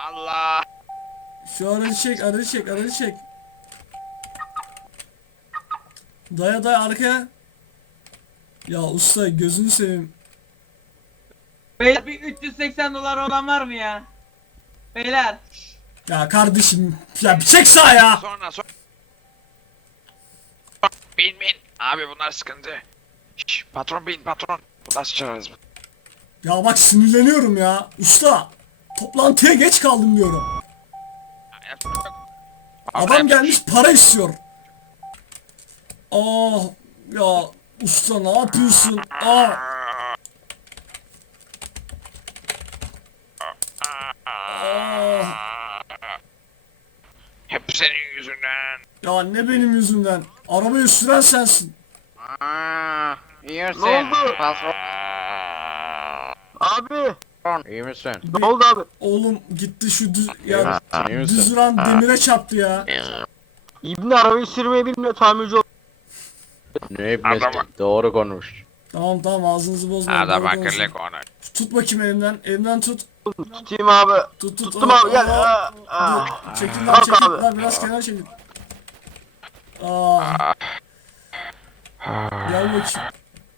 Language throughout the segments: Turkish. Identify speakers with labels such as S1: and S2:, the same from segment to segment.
S1: Allah.
S2: Şu aracı çek. Daya arkaya. Ya usta gözünü seveyim.
S3: Beyler bir 380 dolar olan var mı ya? Beyler.
S2: Ya kardeşim ya bir çek sağa ya.
S1: Sonra. Bin. Abi bunlar sıkıntı. Şş, patron bin patron. Bu nasıl çağırırız?
S2: Ya bak sinirleniyorum ya. Usta toplantıya geç kaldım diyorum. Adam gelmiş para istiyor. Ah ya usta ne yapıyorsun? Ah. Ah.
S1: Hep senin yüzünden.
S2: Ya ne benim yüzümden? Arabayı süren sensin.
S1: İyi misin?
S4: Ne oldu?
S1: Patron.
S4: Abi
S1: İyi misin?
S4: ne oldu abi?
S2: Oğlum gitti şu düz
S1: İyi
S2: ya
S1: misin?
S2: düz duran demire çarptı ya.
S4: İbni arabayı sürmeyi bilmiyor, tamirci ol.
S5: Ne ibnesi?
S1: Adama-
S5: Doğru konuş.
S2: Tamam ağzınızı bozmayın.
S1: Adam
S2: doğru konuşun.
S1: akıllı konuş.
S2: Tut bakayım elimden tut.
S4: Tutayım abi.
S2: Tut.
S4: Tuttum abi, gel.
S2: Dur, çekil lan
S4: Kalk
S2: çekil
S4: abi.
S2: lan biraz kenar çekil. Gel bakayım.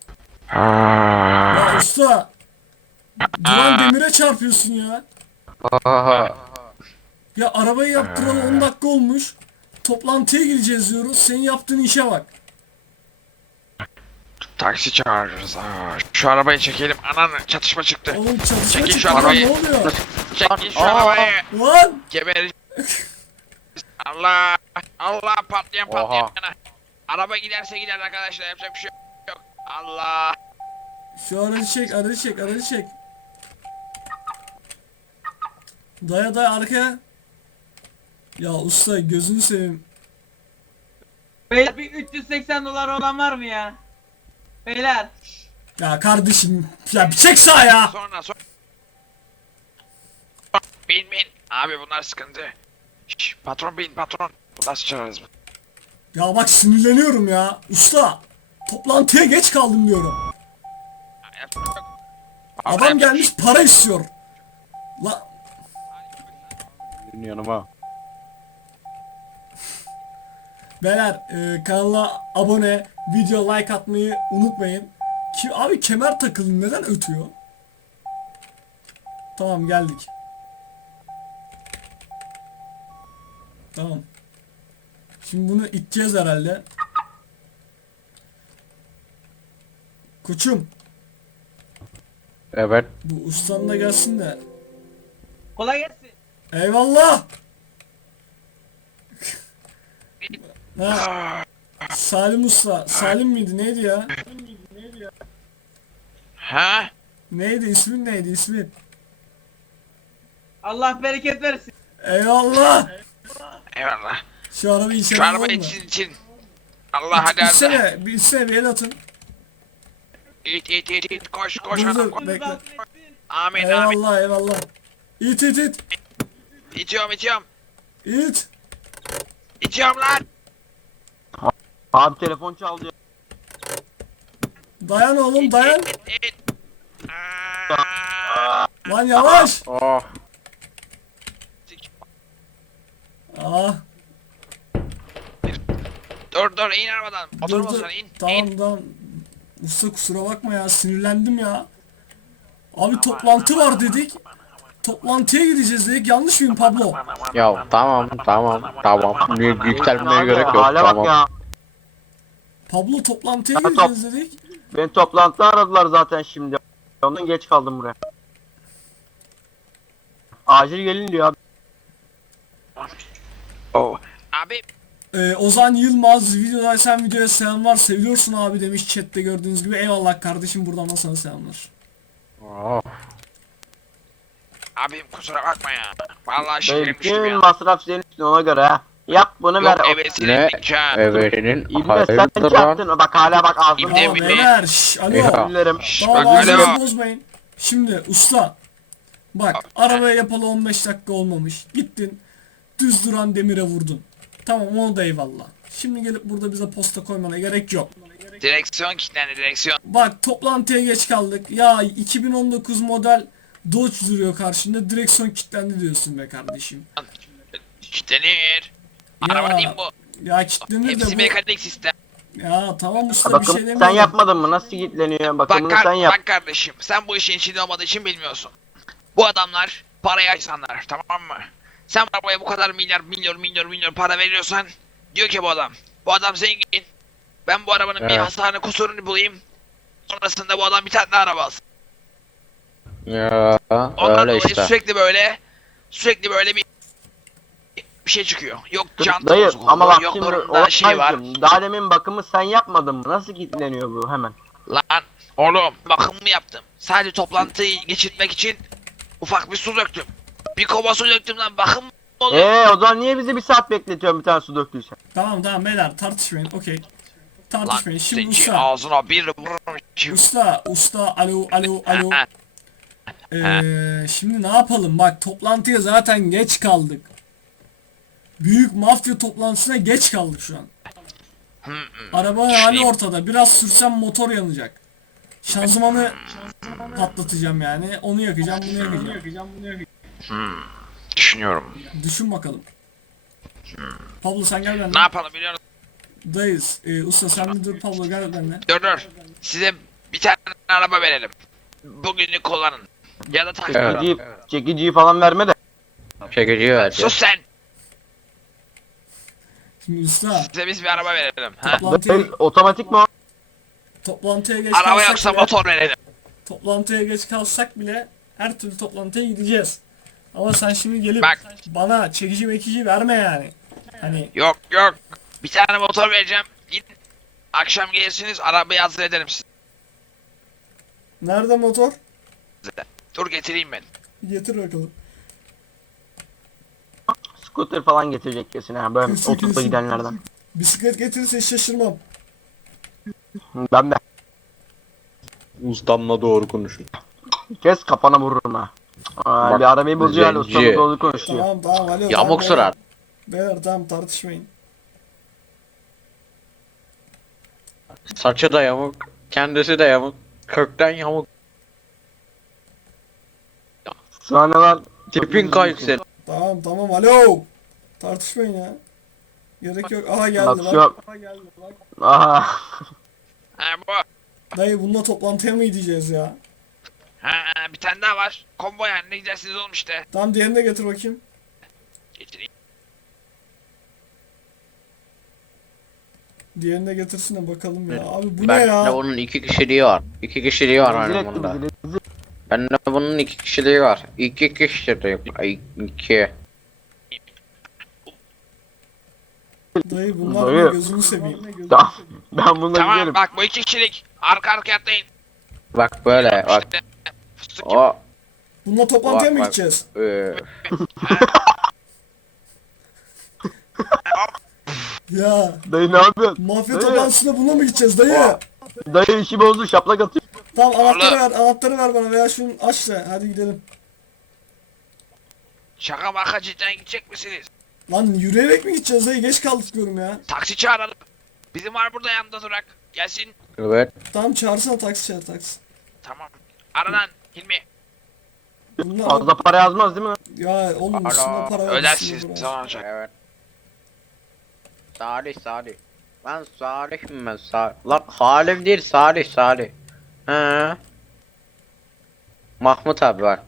S2: Ya usta. Duran demire çarpıyorsun ya. Ya arabayı yaptıralı 10 dakika olmuş. Toplantıya gireceğiz diyoruz. Senin yaptığın işe bak.
S1: Taksi çağırırız. Şu arabayı çekelim. Anan çatışma çıktı.
S2: Oğlum çalışma
S1: Çekil şu
S2: çıktı lan,
S1: arabayı.
S2: ne oluyor?
S1: Çekil şu arabayı.
S2: Lan!
S1: Gebereceğiz. Allah patlayan.
S5: Oha.
S1: Araba giderse gider arkadaşlar, yapacak bir şey yok. Allah.
S2: Şu aracı çek. Daya arkaya. Ya usta gözünü seveyim.
S3: Beyler bir 380 dolar olan var mı ya? Beyler.
S2: Ya kardeşim ya bir çek sağa ya.
S1: Sonra. Bin. Abi bunlar sıkıntı. Şş, patron bin patron. Bu nasıl çağırırız?
S2: Ya bak sinirleniyorum ya. Usta toplantıya geç kaldım diyorum. Adam gelmiş para istiyor. La
S5: Yanıma.
S2: beyler kanala abone, video like atmayı unutmayın. Ki abi kemer takılı neden ötüyor? Tamam geldik. Tamam. Şimdi bunu iteceğiz herhalde. Koçum
S5: Evet.
S2: bu ustan da gelsin de.
S3: Kolay gelsin.
S2: Eyvallah. Ha. Salim Usta. Salim miydi? Neydi ya?
S1: Ha?
S2: Neydi? İsmin neydi? İsmin?
S3: Allah bereket versin.
S2: Eyvallah.
S1: Eyvallah.
S2: Şu arabayı içeri
S1: Şu araba
S2: alalım mı?
S1: için. Allah hadi.
S2: İçsene. Bir içsene bir el atın.
S1: İt. Koş
S2: Dur,
S1: adam.
S2: dur.
S1: Koş.
S2: Bekle.
S1: Amin.
S2: Eyvallah. İt.
S1: İtiyorum.
S2: İt.
S1: İtiyorum lan.
S4: Abi telefon çaldı ya.
S2: Dayan oğlum dayan.
S1: İt.
S2: Lan yavaş.
S5: Oh.
S2: Ah.
S1: Dur in arabadan.
S2: Dur
S1: Otur
S2: dur.
S1: olsun in.
S2: Tamam. Usta kusura bakma ya sinirlendim ya. Abi toplantı var dedik. Toplantıya gideceğiz dedik. Yanlış mıyım Pablo?
S5: Ya tamam. Yükselmeye gerek yok.
S4: Hale bak
S5: Tamam.
S4: ya.
S2: Pablo toplantıya
S4: Ya
S2: gideceğiz dedik.
S4: Beni toplantıda aradılar zaten şimdi. Ondan geç kaldım buraya. Acil gelin diyor abi.
S1: Oh. Abi
S2: Ozan Yılmaz videodaysan videoya selamlar seviyorsun abi demiş chatte gördüğünüz gibi. Eyvallah kardeşim buradan da sana selamlar.
S5: Oh.
S1: abim kusura bakma ya. Vallahi şekerim düştü bir
S4: Bütün
S1: an.
S4: masraf senin üstüne, ona göre ha. Yap bunu ver.
S1: Yok evesine
S5: Ne?
S1: nikah.
S5: Evetinin
S4: İbne sen
S5: hayırdır
S4: ne
S5: lan?
S4: yaptın? Bak hala bak ağzını
S1: İbne
S2: Tamam
S1: mi?
S2: beyler şşş alo.
S5: Ya.
S4: dilerim.
S1: Şşş
S2: Tamam
S1: bak
S2: ağzınızı
S1: alo.
S2: bozmayın. Şimdi usta. Bak arabaya yapalı 15 dakika olmamış. Gittin düz duran demire vurdun. Tamam onu da eyvallah. Şimdi gelip burada bize posta koymana gerek yok.
S1: Direksiyon kilitlendi direksiyon.
S2: Bak toplantıya geç kaldık. Ya 2019 model Dodge duruyor karşında, direksiyon kilitlendi diyorsun be kardeşim.
S1: Kitlenir. Araba değil bu.
S2: Ya kilitlenir
S1: Hepsi
S2: de bu.
S1: mekanik sistem.
S2: Ya tamam usta, bir
S4: Bakım
S2: şey
S4: sen
S2: demiyorum.
S4: yapmadın mı? Nasıl kilitleniyor? Bakımını sen yap.
S1: Bak kardeşim, sen bu işin içinde olmadığı için bilmiyorsun. Bu adamlar paraya insanlar, tamam mı? Sen arabaya bu kadar milyon para veriyorsan, diyor ki bu adam zengin. Ben bu arabanın bir
S5: Evet.
S1: hasarını, kusurunu bulayım. Sonrasında bu adam bir tane daha araba alsın.
S5: Ya
S1: Ondan
S5: öyle
S1: dolayı
S5: işte.
S1: sürekli böyle bir şey çıkıyor. Yok jant
S4: Dayı
S1: bozuk
S4: ama
S1: oldu,
S4: bak
S1: yok
S4: şimdi
S1: orunda şey var.
S4: daha demin bakımı sen yapmadın mı? Nasıl kilitleniyor bu hemen?
S1: Lan oğlum bakımımı yaptım. Sadece toplantıyı geçirtmek için ufak bir su döktüm. Bir kova su döktüm lan, bakım mı olur?
S4: O zaman niye bizi bir saat bekletiyorsun bir tane su döktüysen?
S2: Tamam beyler, tartışmayın, okey.
S1: Lan
S2: Tartışmayın. Şimdi
S1: zenci
S2: usta.
S1: ağzına bir vururum.
S2: Usta, alo. Şimdi ne yapalım? Bak, toplantıya zaten geç kaldık. Büyük mafya toplantısına geç kaldık şu an. Arabanın hali ortada. Biraz sürsem motor yanacak. Şanzımanı patlatacağım yani. Onu yakacağım, bunu yakacağım.
S1: Düşünüyorum.
S2: Düşün bakalım. Pablo sen gel
S1: Ne
S2: benimle.
S1: yapalım biliyor musun?
S2: Dayız. Usta sen bir dur, Pablo gel benimle.
S1: Dur. Size bir tane araba verelim. Bugünlük kullanın. Ya da takip
S5: Evet.
S1: edin.
S4: Çekiciyi falan verme de.
S5: Çekici ver.
S1: Sus sen.
S2: Şimdi usta,
S1: Size biz bir araba verelim. Ha?
S4: Dayı, otomatik mi o?
S2: toplantıya geç
S1: Araba
S2: kalsak
S1: yoksa
S2: bile,
S1: motor verelim.
S2: toplantıya geç kalsak bile her türlü toplantıya gideceğiz. Ama sen şimdi gelip
S1: Bak.
S2: bana çekici mekici verme yani. Hani
S1: Yok. Bir tane motor vereceğim. Gidin. Akşam gelirsiniz, arabayı hazır ederim size.
S2: nerede motor?
S1: Dur getireyim ben.
S2: Getir bakalım.
S4: Scooter falan getirecek kesin ha. Böyle
S2: Kesin,
S4: oturup da
S2: kesin.
S4: gidenlerden.
S2: Bisiklet getirirse hiç şaşırmam.
S4: Ben de.
S5: Ustamla doğru konuşun.
S4: Kes kafana vururum ha.
S5: Bak,
S4: Bir arabayı bozuyor hala
S5: zenci.
S4: ustamız doğru konuşuyor.
S2: Tamam alo.
S5: Yamuk
S2: tamam,
S5: surat.
S2: Beyler tamam, tartışmayın.
S5: Saçı da yamuk. Kendisi de yamuk. Kökten yamuk.
S4: Şu an ne var?
S5: Tipin kayık senin.
S2: Tamam alo. Tartışmayın ya. Gerek yok. Aha geldi
S4: Bak
S2: bak.
S4: şu an. Aha.
S1: Ha bu.
S2: Dayı bununla toplantıya mı gideceğiz ya?
S1: Ha bir tane daha var. Konvoy haline gidersiniz oğlum işte.
S2: Tamam, diğerini de getir bakayım.
S1: Getireyim.
S2: Diğerini de getirsin de bakalım ya. Abi bu ne
S5: Ben de
S2: ya?
S5: bunun 2 kişiliği var. 2 kişiliği var
S4: Rezil
S5: benim
S4: etti
S5: bunda.
S4: bizi, rezil.
S5: Ben de bunun 2 kişiliği var. 2 kişiliği. Ay 2.
S2: Dayı bunlar
S4: Dayı.
S2: ne, gözünü seveyim.
S4: Tamam. Ben bununla
S1: Tamam
S4: giderim.
S1: bak bu 2 kişilik. Arka arkaya atlayın.
S5: Bak böyle bak.
S1: İşte, fıstık gibi.
S5: O.
S2: Bununla toplantıya
S5: Bak,
S2: mı
S5: bak.
S2: gideceğiz? Ya
S4: Dayı ne yapıyorsun?
S2: mafya
S4: Dayı.
S2: toplantısına bununla mı gideceğiz dayı?
S4: Dayı işi bozdu şaplak atıyor.
S2: Tamam, anahtarı ver bana veya şunu aç da hadi gidelim.
S1: Şaka maka cidden gidecek misiniz?
S2: Lan yürüyerek mi gideceğiz dayı? Geç kaldık diyorum ya.
S1: Taksi çağıralım. Bizim var burada yanında durak. Gelsin.
S5: Evet.
S2: Tamam çağırsana, taksi çağır, taksi.
S1: Tamam. Aradan Hilmi.
S2: Bunlar
S4: Fazla para yazmaz değil mi?
S2: ya oğlum, üstüne
S5: Alo,
S2: para ver.
S1: Ödersiniz.
S2: üstüne para ver.
S1: Zaman olacak.
S5: Evet. Salih. Ben Salih'im ben Salih. Lan Halim değil Salih. He. Mahmut abi var.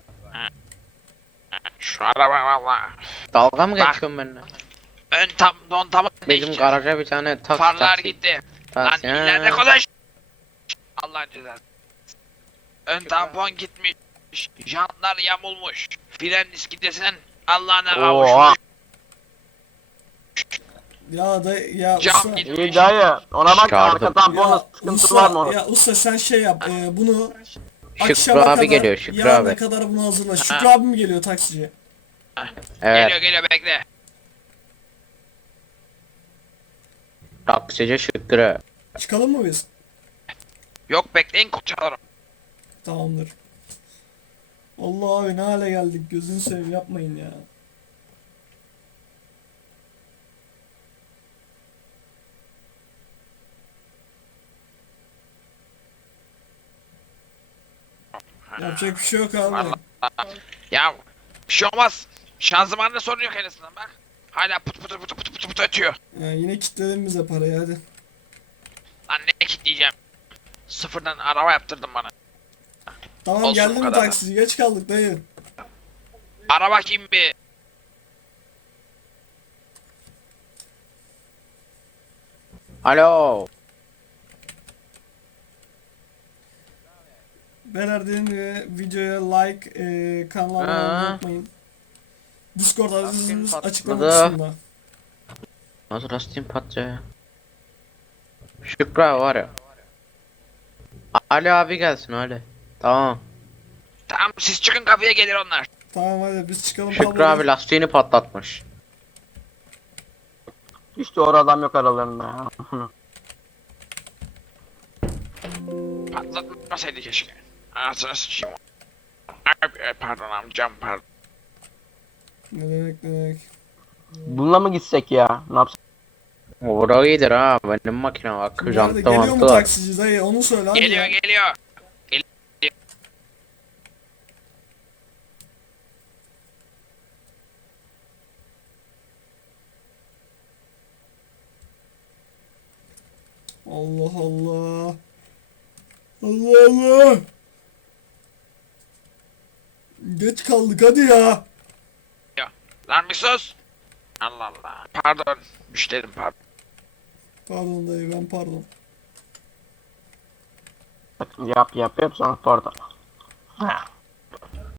S1: Şu araba valla.
S5: Dalga mı
S1: Bak.
S5: geçiyorsun benimle?
S1: Ön tam don tamı
S5: Bizim
S1: değişecek.
S5: garaja bir tane taksi
S1: Farlar gitti. Lan
S5: taksi. He.
S1: ileride konuş. Allah'ın cezası. Ön tampon gitmiş. Jantlar yamulmuş. Fren diski desen Allah'ına
S4: Oha.
S1: kavuşmuş.
S2: Ya dayı ya
S1: Cam
S2: usta.
S1: gitmiş.
S4: İyi dayı. Ona bak
S5: Çıkardım.
S4: arka tamponda sıkıntı var mı onun?
S2: Ya usta sen şey yap, bunu
S5: Şükrü
S2: akşama
S5: abi
S2: kadar,
S5: geliyor Şükrü
S2: yarına
S5: abi.
S2: kadar bunu hazırla. Şükrü abi mi geliyor, taksici?
S5: Evet.
S1: Geliyor bekle.
S5: Taksici Şükrü.
S2: Çıkalım mı biz?
S1: Yok bekleyin çalarım.
S2: Tamamdır. Allah abi, ne hale geldik, gözünü seveyim, yapmayın ya. Yapacak bir şey yok abi.
S1: Vallahi. Ya bir şey olmaz. Şanzımanda sorun yok en azından bak. Hala pıt pıt pıt pıt pıt pıt ötüyor.
S2: Yine kilitledin bize parayı hadi.
S1: Lan ne kitleyeceğim. Sıfırdan araba yaptırdın bana.
S2: Tamam
S1: Olsun,
S2: geldi
S1: bu
S2: mi
S1: kadar.
S2: taksici? Geç kaldık dayı.
S1: Araba kim bir?
S5: Alo.
S2: Beyler dediğim gibi videoya like, kanala abone olmayı
S5: Ha.
S2: unutmayın. Discord adresimiz
S5: patladı.
S2: açıklama kısmında.
S5: Nasıl rastlayayım patlıyor? Şükrü abi var ya. Ali abi gelsin Ali. Tamam.
S1: Tamam siz çıkın kapıya gelir onlar.
S2: Tamam hadi biz çıkalım.
S5: Şükrü
S2: Pablo.
S5: abi lastiğini patlatmış.
S4: Hiç doğru adam yok aralarında ya.
S1: Patlatmasaydı keşke. Ağzına sıçayım. Pardon amcam pardon.
S2: Ne demek ne demek.
S4: Bununla mı gitsek ya? Ne yapsak?
S5: Orada iyidir ha. Benim makine bak.
S2: Nerede
S5: Jantı
S2: geliyor mu
S5: mantı var.
S2: taksici dayı onu söyle hadi
S1: Geliyor
S2: ya.
S1: geliyor.
S2: Allah Allah. Allah Allah. Geç kaldık hadi ya.
S1: Lan bir sus. Allah Allah. Pardon. Müşterim pardon.
S2: Pardon dayı ben pardon.
S4: Yap sonra pardon. Ha.